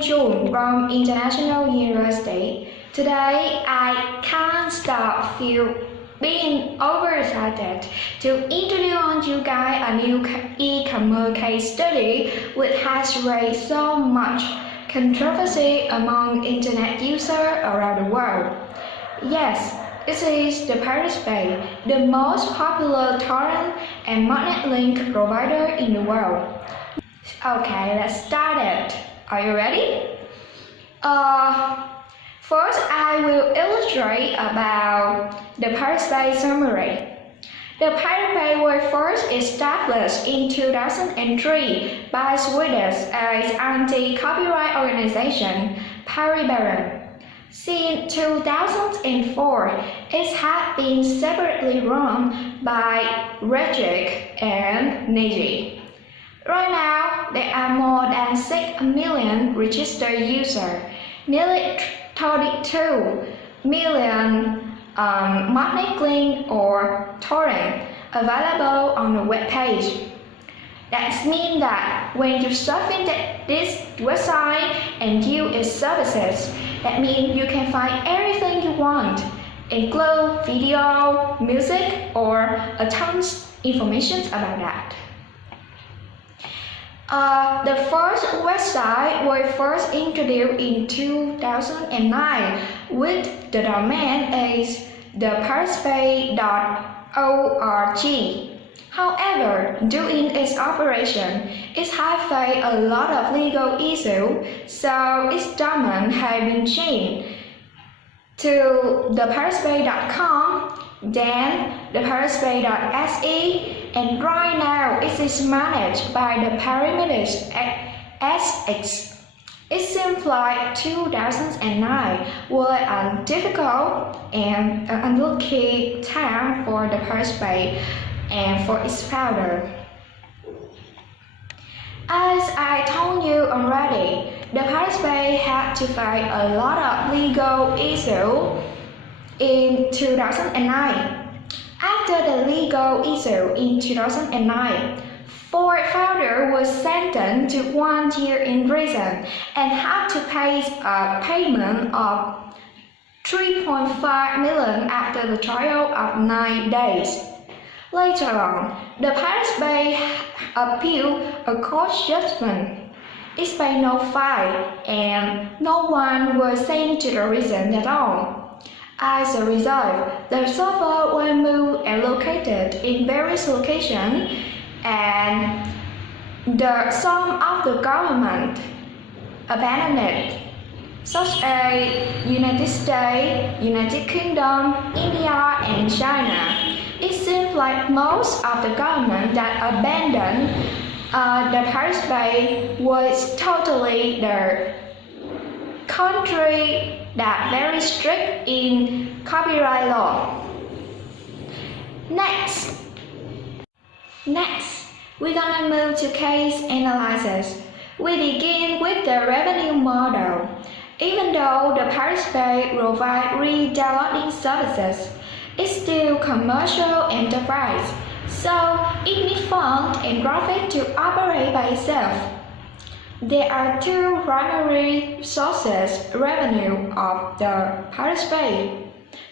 Linh from International University. Today, I can't stop being overexcited to introduce you guys a new e-commerce case study which has raised so much controversy among internet users around the world. Yes, this is the Pirate Bay, the most popular torrent and magnet link provider in the world. Okay, let's start it. Are you ready? First, I will illustrate about the Pirate Bay Sumary. The Pirate Bay was first established in 2003 by Swedish anti-copyright organization Pirate. Since 2004, it has been separately run by Regic and Niji. Right now, there are more than 6 million registered users, nearly 32 million magnet link or torrent available on the web page. That means that when you surf this website and use its services, that means you can find everything you want, include video, music, or a tons information about that. The first website was first introduced in 2009 with the domain is thepiratebay.org. However, during its operation, it has faced a lot of legal issues, so its domain has been changed to thepiratebay.com, then thepiratebay.se, and right now it is managed by the paramedics SX. It seems like 2009 was a difficult and unlucky time for the Pirate Bay and for its founder. As I told you already, the Pirate Bay had to fight a lot of legal issues in 2009. After the legal issue in 2009, Ford founder was sentenced to 1 year in prison and had to pay a payment of $3.5 million after the trial of 9 days. Later on, the Pirate Bay appealed a court judgment. It paid no fine and no one was sent to the prison at all. As a result, the server was moved and located in various locations, and some of the government abandoned it, such as United States, United Kingdom, India, and China. It seems like most of the government that abandoned the Pirate Bay was totally the country that very strict in copyright law. Next, we're gonna move to case analysis. We begin with the revenue model. Even though the Pirate Bay provides re-downloading services, it's still commercial enterprise, so it needs funds and profit to operate by itself. There are two primary sources of revenue of the Pirate Bay.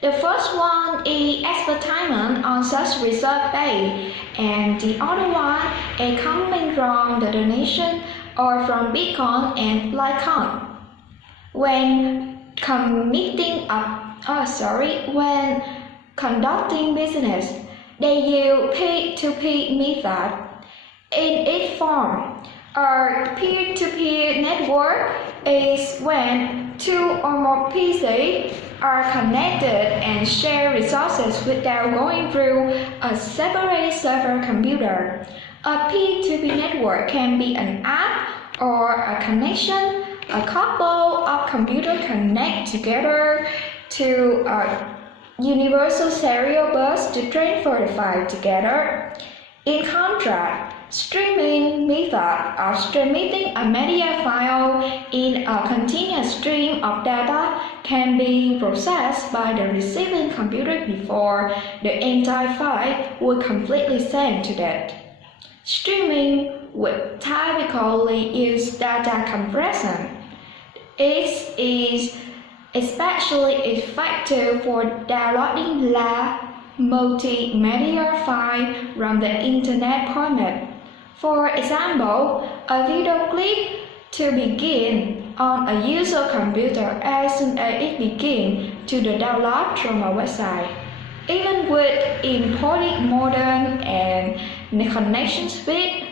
The first one is advertisement on such reserve page, and the other one is coming from the donation or from Bitcoin and Litecoin. When conducting business, they use P2P method. In its form, a peer-to-peer network is when two or more PCs are connected and share resources without going through a separate server computer. A P2P network can be an app or a connection. A couple of computers connect together to a universal serial bus to transfer the file together. In contrast, streaming method of transmitting a media file in a continuous stream of data can be processed by the receiving computer before the entire file will completely send to that. Streaming would typically use data compression. It is especially effective for downloading large multimedia files from the internet format. For example, a video clip to begin on a user computer as soon as it begins to the download from a website. Even with imported modem and connection speed,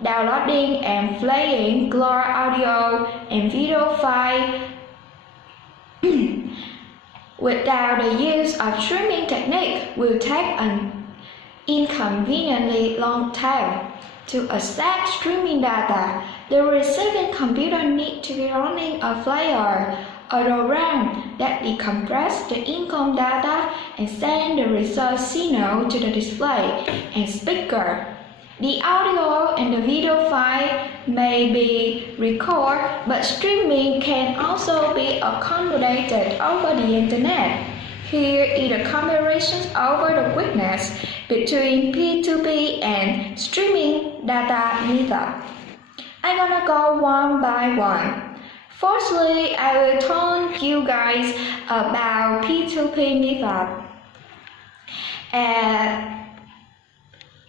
downloading and playing clear audio and video files without the use of streaming technique will take an inconveniently long time. To access streaming data, the receiving computer needs to be running a player, a program that decompresses the incoming data and sends the result signal to the display and speaker. The audio and the video file may be recorded, but streaming can also be accommodated over the internet. Here is a comparison over the weakness between P2P and streaming data method. I'm gonna go one by one. Firstly, I will tell you guys about P2P method.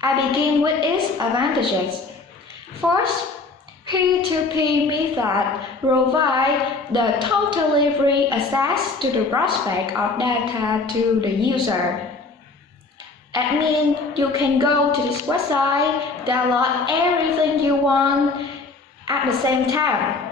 I begin with its advantages. First, P2P method provides the totally free access to the prospect of data to the user. That means you can go to this website, download everything you want at the same time.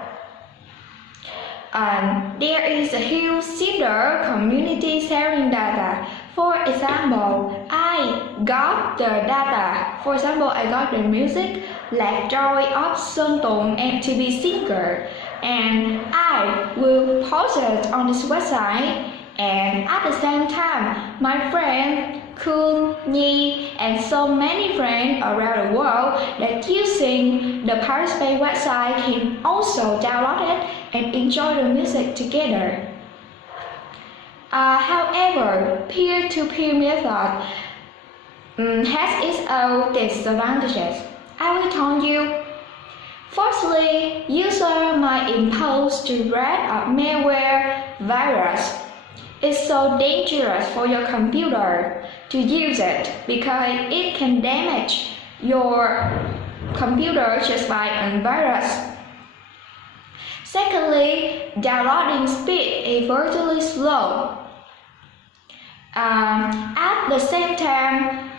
There is a huge seeder community sharing data. For example, I got the data. For example, I got the music like Joy of Sơn Tùng and to be singer, and I will post it on this website. And at the same time, my friend Khang, Nhi, and so many friends around the world that using the Pirate Bay website can also download it and enjoy the music together. However, peer-to-peer method has its own disadvantages. I will tell you. Firstly, user might impose to read a malware virus. It's so dangerous for your computer to use it because it can damage your computer just by a virus. Secondly, downloading speed is virtually slow. At the same time,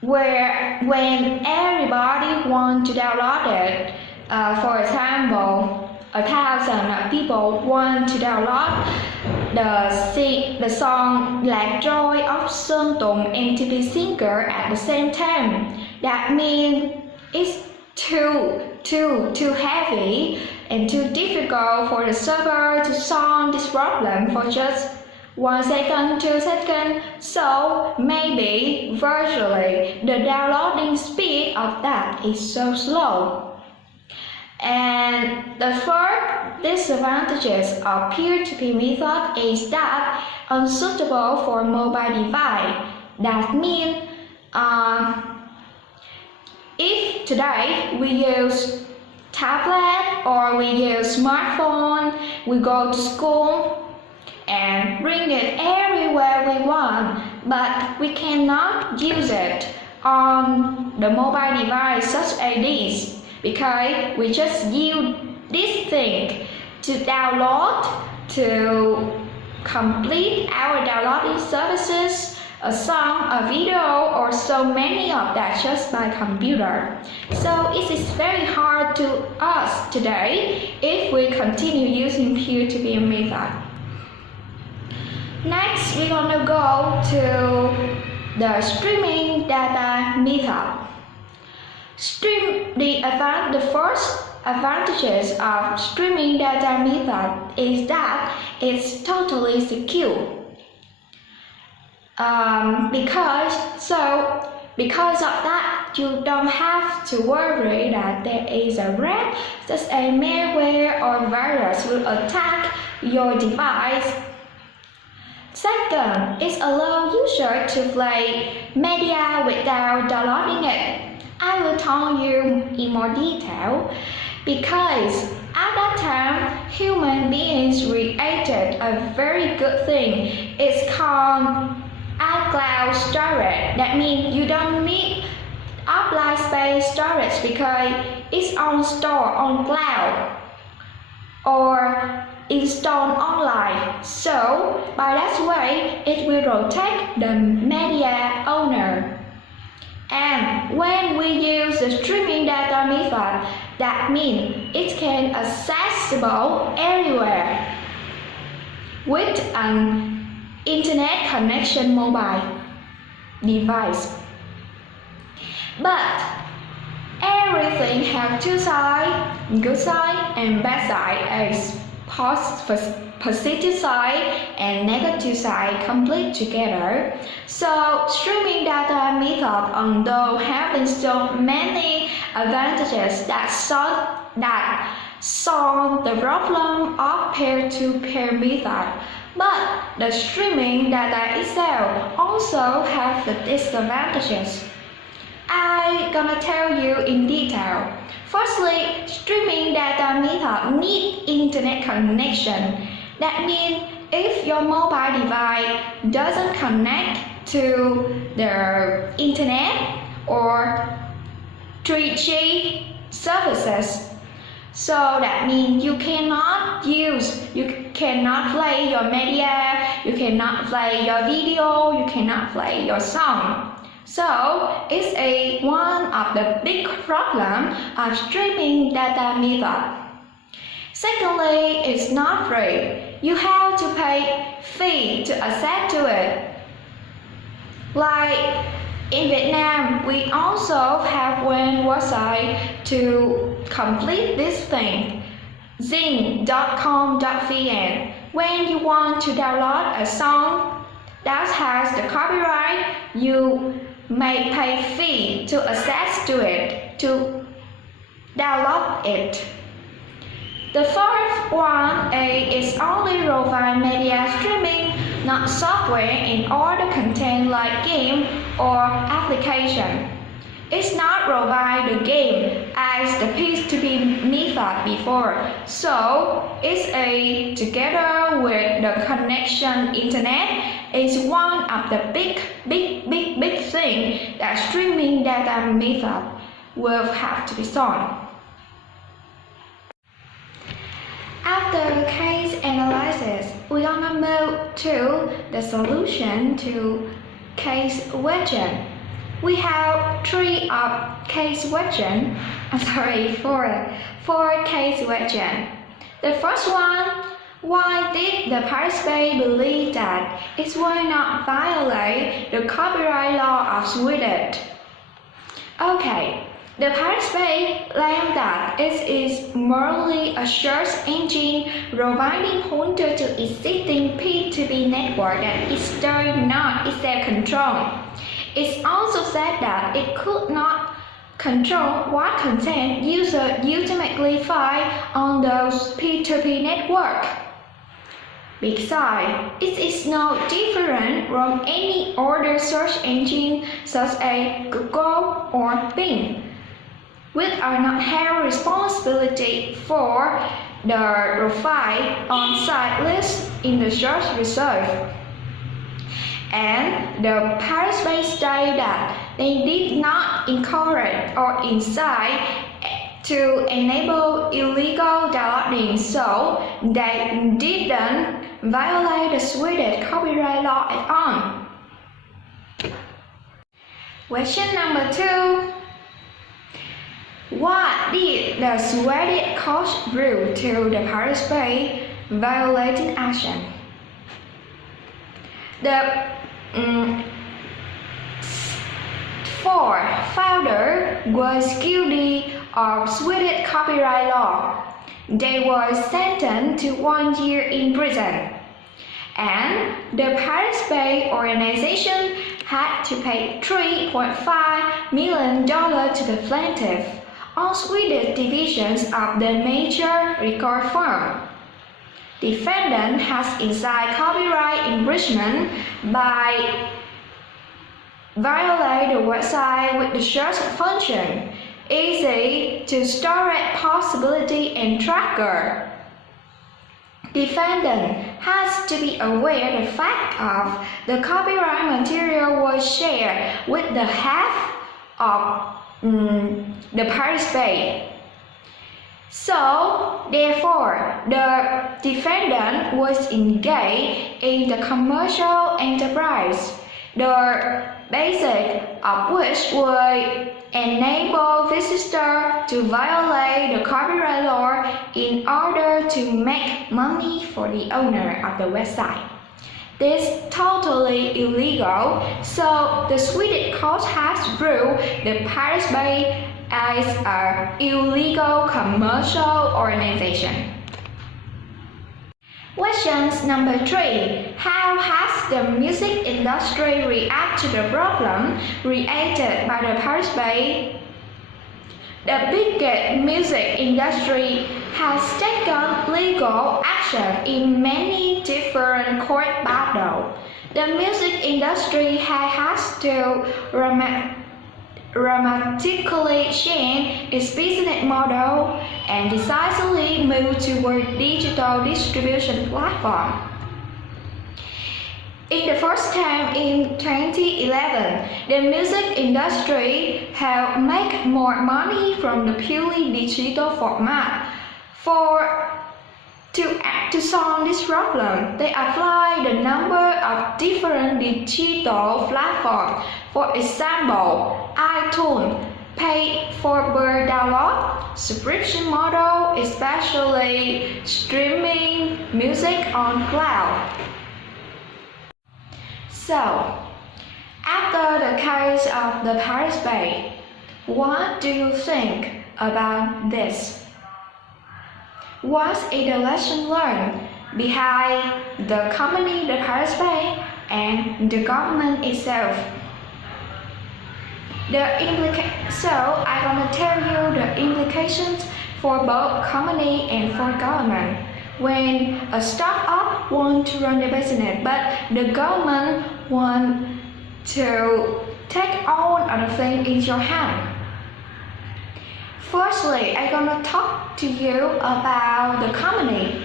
when everybody wants to download it, for example, 1,000 people want to download the song like Joy of Sơn Tùng and to be singer at the same time. That means it's too heavy and too difficult for the server to solve this problem for just 1 second, 2 seconds. So maybe virtually the downloading speed of that is so slow. And the third disadvantages of peer-to-peer method is that unsuitable for mobile device. That means if today we use tablet or we use smartphone, we go to school and bring it everywhere we want, but we cannot use it on the mobile device such as this. Because we just use this thing to download, to complete our downloading services, a song, a video, or so many of that just by computer. So it is very hard to us today if we continue using peer-to-peer method. Next, we're gonna go to the streaming data method. The first advantages of streaming data method is that it's totally secure. Because of that, you don't have to worry that there is a threat, such as malware or virus will attack your device. Second, it allows users to play media without downloading it. I will tell you in more detail because At that time, human beings created a very good thing. It's called cloud storage. That means you don't need offline space storage because it's on store on cloud or installed online. So by that way, it will protect the media owner. And when we use the streaming data method, that means it can accessible everywhere with an internet connection mobile device. But everything has two sides, good side and bad side, as positive side and negative side complete together. So streaming data method, although having so many advantages that solve the problem of peer-to-peer method, but the streaming data itself also has the disadvantages. I'm gonna tell you in detail. Firstly, streaming data method need internet connection. That means if your mobile device doesn't connect to the internet or 3G services, so that means you cannot play your media, you cannot play your video, you cannot play your song. So it's one of the big problem of streaming data method. Secondly, it's not free. You have to pay fee to access to it. Like in Vietnam, we also have one website to complete this thing, zing.com.vn. When you want to download a song that has the copyright, you may pay fee to access to it, to download it. The fourth one is only provide media streaming, not software and other content like game or application. It's not provide the game as the P2P method before, so it's together with the connection internet is one of the big thing that streaming data method will have to be solved. After the case analysis, we're gonna move to the solution to case question. We have four case question. The first one, why did the participant believe that it will not violate the copyright law of Sweden? Okay, the participant claimed that it is merely a search engine providing pointer to existing P2P network that is still not in their control. It also said that it could not control what content users ultimately find on those P2P network. Besides, it is no different from any other search engine such as Google or Bing, which are not held responsibility for the profile on site list in the search result. And the participants stated that they did not encourage or incite to enable illegal downloading, so they didn't violate the Swedish copyright law at all. Question number 2. What did the Swedish court rule to the participant violating action? The founder was guilty of Swedish copyright law. They were sentenced to 1 year in prison, and the participant organization had to pay $3.5 million to the plaintiff on Swedish divisions of the major record firm. Defendant has incited copyright infringement by violating the website with the search function. easy to storage possibility and tracker. Defendant has to be aware the fact of the copyright material was shared with the half of the participant. So, therefore, the defendant was engaged in the commercial enterprise, the basic of which would enable visitors to violate the copyright law in order to make money for the owner of the website. This is totally illegal, so the Swedish court has ruled the Pirate Bay as an illegal commercial organization. Questions number 3. How has the music industry reacted to the problem created by the Pirate Bay? The biggest music industry has taken legal action in many different court battles. The music industry has to dramatically change its business model and decisively move toward digital distribution platform. In the first time in 2011, the music industry have made more money from the purely digital format. To solve this problem, they apply the number of different digital platforms. For example, iTunes pay for per download, subscription model, especially streaming music on cloud. So, after the case of the Pirate Bay, what do you think about this? What is the lesson learned behind the company, the Pirate Bay, and the government itself? So I'm gonna tell you the implications for both company and for government. When a startup wants to run the business, but the government wants to take all of the things in your hand. Firstly, I'm gonna talk to you about the company.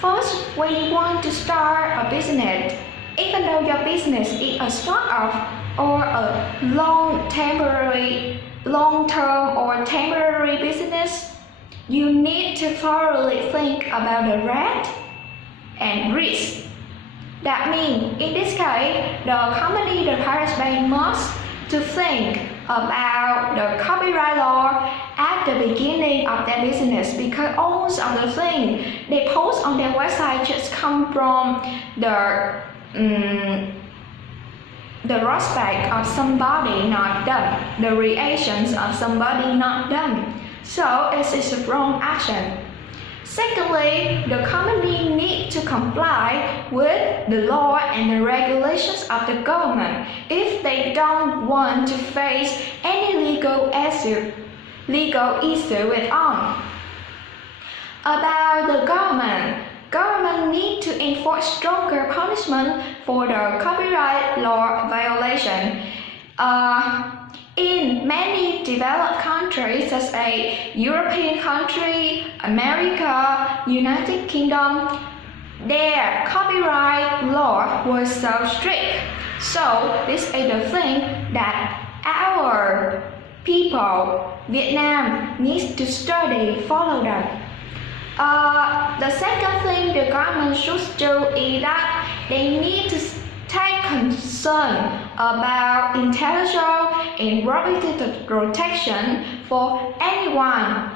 First, when you want to start a business, even though your business is a startup or a long-term or temporary business, you need to thoroughly think about the risk and risk. That means, in this case, the company, the Pirate Bay, must to think about the copyright law at the beginning of their business, because all of the things they post on their website just come from the prospect of somebody not done, the reactions of somebody not done. So it is a wrong action. Secondly, the company needs to comply with the law and the regulations of the government if they don't want to face any legal issue with on. About the government needs to enforce stronger punishment for the copyright law violation. In many developed countries such as European countries, America, United Kingdom, their copyright law was so strict. So this is the thing that our people, Vietnam, needs to study, follow them. The second thing the government should do is that they need to take concern about intellectual and property protection for anyone,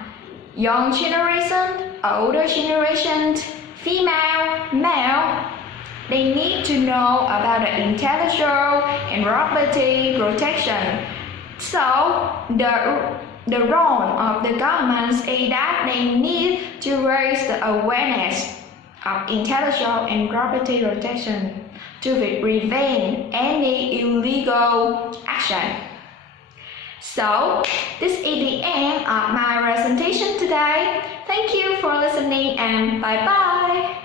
young generation, older generation, female, male. They need to know about the intellectual and property protection. So the role of the government is that they need to raise the awareness of intellectual and property protection to prevent any illegal action. So, this is the end of my presentation today. Thank you for listening and bye-bye.